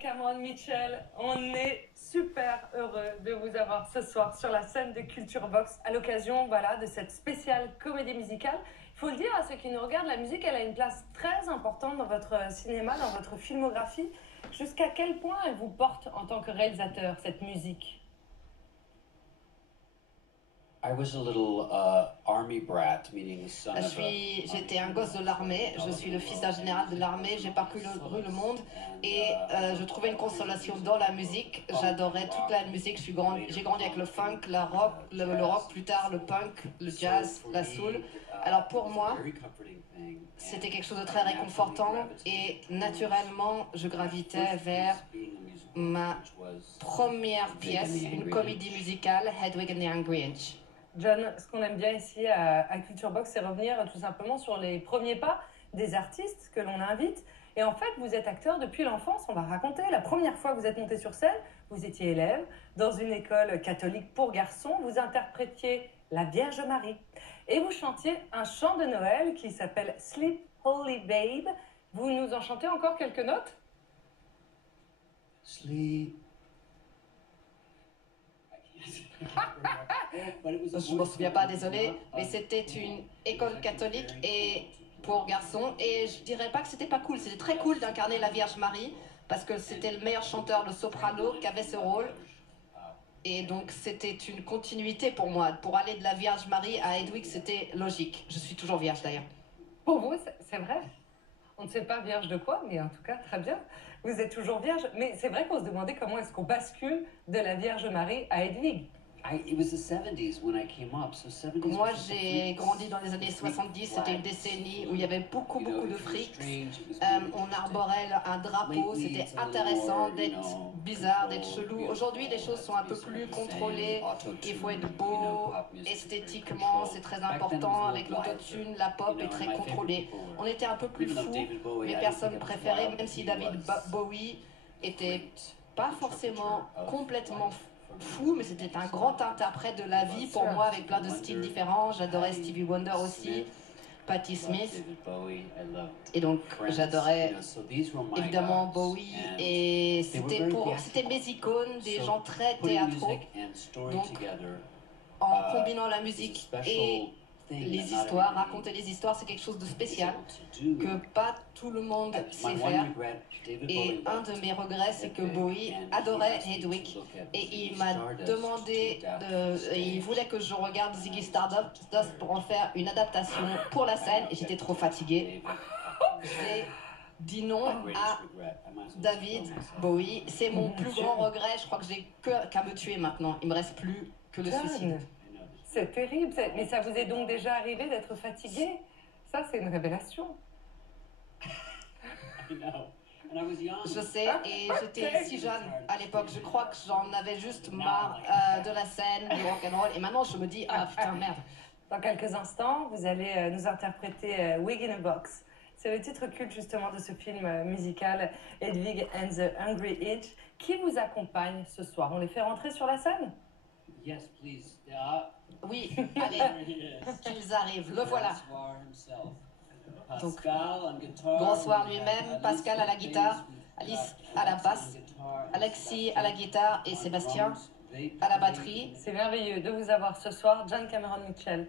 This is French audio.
Cameron Mitchell, on est super heureux de vous avoir ce soir sur la scène de Culture Box à l'occasion de cette spéciale comédie musicale. Il faut le dire à ceux qui nous regardent, la musique elle a une place très importante dans votre cinéma, dans votre filmographie. Jusqu'à quel point elle vous porte en tant que réalisateur, cette musique? J'étais un gosse de l'armée, je suis le fils d'un général de l'armée, j'ai parcouru le monde et je trouvais une consolation dans la musique. J'adorais toute la musique, j'ai grandi avec le funk, le rock, plus tard le punk, le jazz, la soul. Alors pour moi, c'était quelque chose de très réconfortant et naturellement, je gravitais vers ma première pièce, une comédie musicale, Hedwig and the Angry Inch. John, ce qu'on aime bien ici à Culture Box, c'est revenir tout simplement sur les premiers pas des artistes que l'on invite. Et en fait, vous êtes acteur depuis l'enfance, on va raconter. La première fois que vous êtes monté sur scène, vous étiez élève dans une école catholique pour garçons. Vous interprétiez la Vierge Marie. Et vous chantiez un chant de Noël qui s'appelle Sleep Holy Babe. Vous nous en chantez encore quelques notes? Sleep. Je ne m'en souviens pas, désolé, mais c'était une école catholique et pour garçons, et je dirais pas que c'était pas cool, c'était très cool d'incarner la Vierge Marie, parce que c'était le meilleur chanteur de soprano qui avait ce rôle, et donc c'était une continuité pour moi. Pour aller de la Vierge Marie à Hedwig, c'était logique. Je suis toujours vierge d'ailleurs. Pour vous, c'est vrai. On ne sait pas vierge de quoi, mais en tout cas, très bien. Vous êtes toujours vierge. Mais c'est vrai qu'on se demandait comment est-ce qu'on bascule de la Vierge Marie à Hedwig. Moi, j'ai grandi dans les années 70, c'était une décennie où il y avait beaucoup de frics. On arborait un drapeau, c'était intéressant d'être bizarre, d'être chelou. Aujourd'hui, les choses sont un peu plus contrôlées. Il faut être beau, esthétiquement, c'est très important. Avec l'autotune, la pop est très contrôlée. On était un peu plus fous. Mes personnes préférées, même si David Bowie était pas forcément complètement fou, mais c'était un grand interprète de la vie pour moi, avec plein de styles différents. J'adorais Stevie Wonder aussi, Patti Smith, et donc j'adorais évidemment Bowie, et c'était mes icônes, des gens très théâtraux. Donc en combinant la musique et les histoires, raconter les histoires, c'est quelque chose de spécial que pas tout le monde sait faire. Et un de mes regrets, c'est que Bowie adorait Hedwig et il m'a demandé il voulait que je regarde Ziggy Stardust pour en faire une adaptation pour la scène, et j'étais trop fatiguée. J'ai dit non à David Bowie. C'est mon plus grand regret. Je crois que j'ai qu'à me tuer maintenant. Il me reste plus que le suicide. C'est terrible, mais ça vous est donc déjà arrivé d'être fatigué? Ça, c'est une révélation. Je sais, et j'étais si jeune à l'époque. Je crois que j'en avais juste marre de la scène, du rock'n'roll, et maintenant je me dis, ah putain, merde. Dans quelques instants, vous allez nous interpréter Wig in a Box. C'est le titre culte justement de ce film musical Hedwig and the Hungry Inch. Qui vous accompagne ce soir? On les fait rentrer sur la scène? Yes, please. Oui, allez, qu'ils arrivent, le voilà. Donc, Grossoir lui-même, Pascal à la guitare, Alice à la basse, Alexis à la guitare et Sébastien à la batterie. C'est merveilleux de vous avoir ce soir, John Cameron Mitchell.